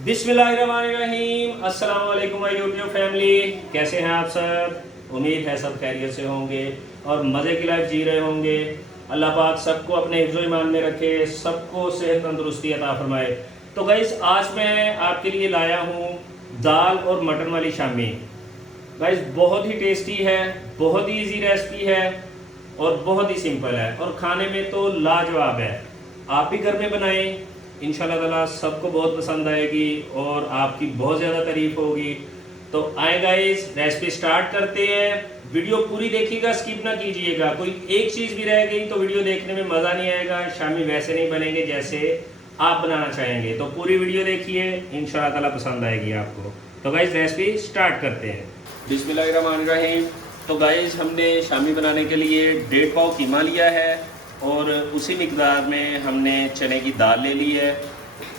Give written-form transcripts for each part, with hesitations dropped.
बिस्मिल्लाहिर्रहमानिर्रहीम। अस्सलाम वालेकुम माय यूट्यूब फैमिली, कैसे हैं आप सब। उम्मीद है सब खैरियत से होंगे और मज़े की लाइफ जी रहे होंगे। अल्लाह पाक सबको अपने हिफ्ज़ ईमान में रखे, सबको सेहत तंदुरुस्ती अता फरमाए। तो गाइस आज मैं आपके लिए लाया हूँ दाल और मटन वाली शामी। गाइस बहुत ही टेस्टी है, बहुत ही इजी रेसिपी है और बहुत ही सिंपल है और खाने में तो लाजवाब है। आप भी घर में बनाएं, इंशाल्लाह ताला सबको बहुत पसंद आएगी और आपकी बहुत ज़्यादा तारीफ होगी। तो आए गाइस रेसिपी स्टार्ट करते हैं। वीडियो पूरी देखिएगा, स्किप ना कीजिएगा। कोई एक चीज़ भी रह गई तो वीडियो देखने में मज़ा नहीं आएगा, शामी वैसे नहीं बनेंगे जैसे आप बनाना चाहेंगे। तो पूरी वीडियो देखिए, इंशाल्लाह ताला पसंद आएगी आपको। तो गाइस रेसिपी स्टार्ट करते हैं। बिस्मिल्लाहिर्रहमानिर्रहीम। तो गाइस हमने शामी बनाने के लिए 1.5 पाव कीमा लिया है और उसी मिकदार में हमने चने की दाल ले ली है।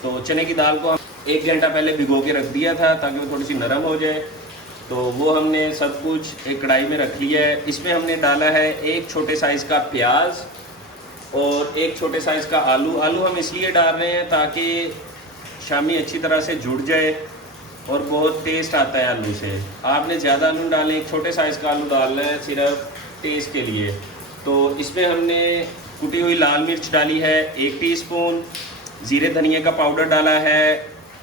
तो चने की दाल को हम 1 घंटा पहले भिगो के रख दिया था ताकि वो थोड़ी सी नरम हो जाए। तो वो हमने सब कुछ एक कढ़ाई में रख लिया है। इसमें हमने डाला है एक छोटे साइज़ का प्याज और एक छोटे साइज़ का आलू। आलू हम इसलिए डाल रहे हैं ताकि शामी अच्छी तरह से जुड़ जाए और बहुत टेस्ट आता है आलू से। आपने ज़्यादा आलू डालें, एक छोटे साइज़ का आलू डालना है सिर्फ टेस्ट के लिए। तो इसमें हमने कुटी हुई लाल मिर्च डाली है 1 टीस्पून, ज़ीरे धनिया का पाउडर डाला है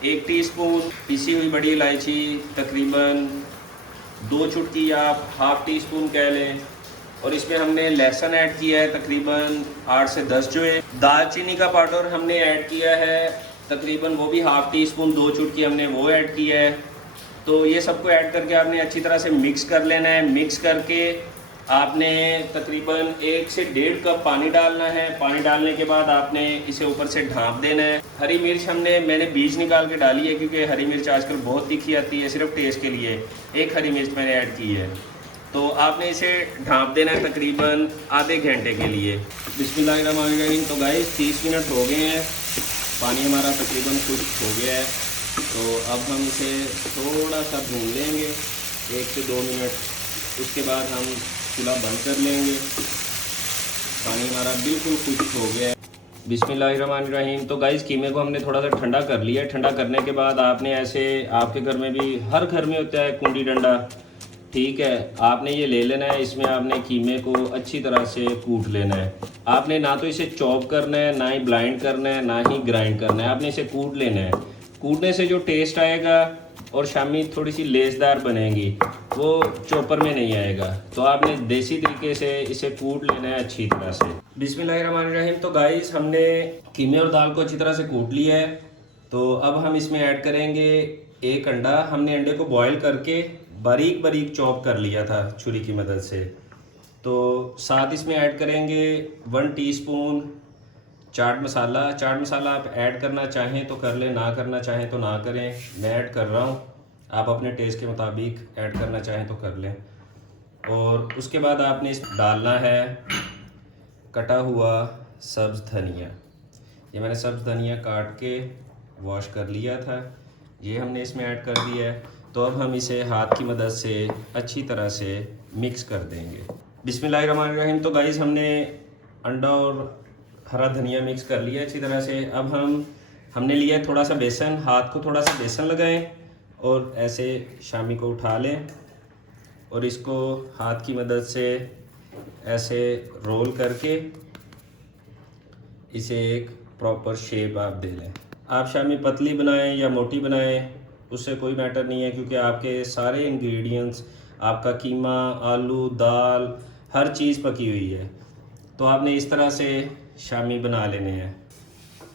1 टीस्पून, पिसी हुई बड़ी इलायची तकरीबन 2 चुटकी, आप हाफ टी स्पून कह लें। और इसमें हमने लहसुन ऐड किया है तकरीबन 8 से 10 जो है। दालचीनी का पाउडर हमने ऐड किया है तकरीबन वो भी हाफ टी स्पून, 2 चुटकी हमने वो ऐड किया है। तो ये सबको ऐड करके आपने अच्छी तरह से मिक्स कर लेना है। मिक्स करके आपने तकरीबन 1 से 1.5 कप पानी डालना है। पानी डालने के बाद आपने इसे ऊपर से ढाँप देना है। हरी मिर्च मैंने बीज निकाल के डाली है क्योंकि हरी मिर्च आजकल बहुत तीखी आती है, सिर्फ टेस्ट के लिए 1 हरी मिर्च मैंने ऐड की है। तो आपने इसे ढाँप देना है तकरीबन आधे घंटे के लिए। बिस्मिल्लाहिर्रहमानिर्रहीम। तो गाइस 30 मिनट हो गए हैं, पानी हमारा तकरीबन खुश्क हो गया है। तो अब हम इसे थोड़ा सा भून लेंगे 1 से 2 मिनट। उसके बाद हम चूल्हा बंद कर लेंगे। पानी हमारा बिल्कुल खुश्क हो गया है। बिस्मिल्लाहिर्रहमानिर्रहीम। तो गाइस कीमे को हमने थोड़ा सा ठंडा कर लिया है। ठंडा करने के बाद आपने ऐसे, आपके घर में भी हर घर में होता है कुंडी डंडा, ठीक है, आपने ये ले लेना है। इसमें आपने कीमे को अच्छी तरह से कूट लेना है। आपने ना तो इसे चॉप करना है, ना ही ब्लाइंड करना है, ना ही ग्राइंड करना है। आपने इसे कूट लेना है। कूटने से जो टेस्ट आएगा और शामी थोड़ी सी लेसदार बनेगी, वो चॉपर में नहीं आएगा। तो आपने देसी तरीके से इसे कूट लेना है अच्छी तरह से। बिस्मिल्लाहिर्रहमानिर्रहीम। तो गाइस हमने कीमे और दाल को अच्छी तरह से कूट लिया है। तो अब हम इसमें ऐड करेंगे 1 अंडा। हमने अंडे को बॉयल करके बारीक बारीक चॉप कर लिया था छुरी की मदद से। तो साथ इसमें ऐड करेंगे 1 टीस्पून चाट मसाला। चाट मसाला आप ऐड करना चाहें तो कर लें, ना करना चाहें तो ना करें। मैं ऐड कर रहा हूँ, आप अपने टेस्ट के मुताबिक ऐड करना चाहें तो कर लें। और उसके बाद आपने इस डालना है कटा हुआ सब्ज़ धनिया। ये मैंने सब्ज़ धनिया काट के वॉश कर लिया था, ये हमने इसमें ऐड कर दिया है। तो अब हम इसे हाथ की मदद से अच्छी तरह से मिक्स कर देंगे। बिस्मिल्लाहिर्रहमानिर्रहीम। तो गाइस हमने अंडा और हरा धनिया मिक्स कर लिया अच्छी तरह से। अब हमने लिया थोड़ा सा बेसन, हाथ को थोड़ा सा बेसन लगाएं और ऐसे शामी को उठा लें और इसको हाथ की मदद से ऐसे रोल करके इसे एक प्रॉपर शेप आप दे लें। आप शामी पतली बनाएं या मोटी बनाएं, उससे कोई मैटर नहीं है क्योंकि आपके सारे इंग्रेडिएंट्स, आपका कीमा, आलू, दाल, हर चीज़ पकी हुई है। तो आपने इस तरह से शामी बना लेने हैं।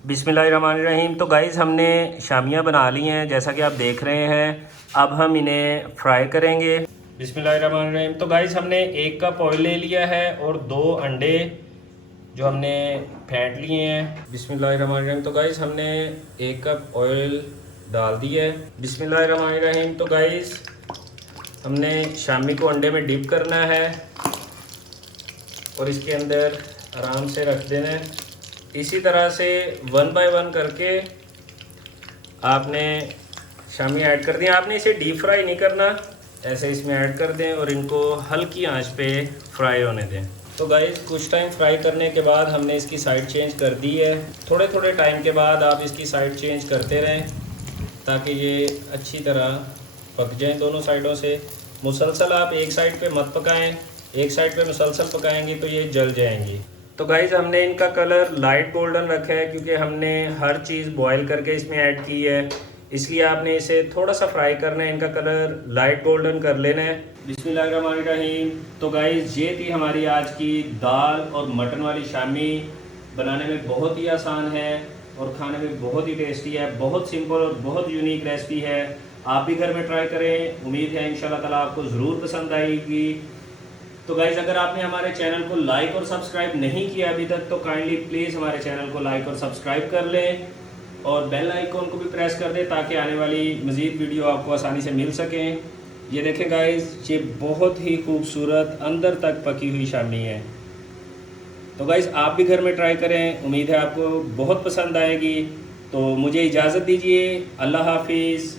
बिस्मिल्लाहिर्रहमानिर्रहीम। तो गाइस हमने शामियाँ बना ली हैं जैसा कि आप देख रहे हैं। अब हम इन्हें फ्राई करेंगे। बिस्मिल्लाहिर्रहमानिर्रहीम। तो गाइस हमने 1 कप ऑयल ले लिया है और 2 अंडे जो हमने फेंट लिए हैं। बिस्मिल्लाहिर्रहमानिर्रहीम। तो गाइस हमने 1 कप ऑयल डाल दिया है। बिस्मिल्लाहिर्रहमानिर्रहीम। तो गाइस हमने शामी को अंडे में डिप करना है और इसके अंदर आराम से रख देना है। इसी तरह से 1 बाय 1 करके आपने शामी ऐड कर दिया। आपने इसे डीप फ्राई नहीं करना, ऐसे इसमें ऐड कर दें और इनको हल्की आंच पे फ्राई होने दें। तो गाइस कुछ टाइम फ्राई करने के बाद हमने इसकी साइड चेंज कर दी है। थोड़े थोड़े टाइम के बाद आप इसकी साइड चेंज करते रहें ताकि ये अच्छी तरह पक जाएं दोनों साइडों से। मुसलसल आप एक साइड पे मत पकाएं, एक साइड पे मुसलसल पकाएंगे तो ये जल जाएंगी। तो गाइज़ हमने इनका कलर लाइट गोल्डन रखा है क्योंकि हमने हर चीज़ बॉईल करके इसमें ऐड की है, इसलिए आपने इसे थोड़ा सा फ्राई करना है, इनका कलर लाइट गोल्डन कर लेना है। बिस्मिल्लाहिर्रहमानिर्रहीम। तो गाइज़ ये थी हमारी आज की दाल और मटन वाली शामी। बनाने में बहुत ही आसान है और खाने में बहुत ही टेस्टी है, बहुत सिंपल और बहुत यूनिक रेसिपी है। आप भी घर में ट्राई करें, उम्मीद है इंशाल्लाह ताला आपको ज़रूर पसंद आएगी। तो गाइज़ अगर आपने हमारे चैनल को लाइक और सब्सक्राइब नहीं किया अभी तक तो काइंडली प्लीज़ हमारे चैनल को लाइक और सब्सक्राइब कर लें और बेल आइकॉन को भी प्रेस कर दें ताकि आने वाली मज़ीद वीडियो आपको आसानी से मिल सकें। ये देखें गाइज़, ये बहुत ही खूबसूरत अंदर तक पकी हुई शामी है। तो गाइज़ आप भी घर में ट्राई करें, उम्मीद है आपको बहुत पसंद आएगी। तो मुझे इजाज़त दीजिए, अल्लाह हाफिज़।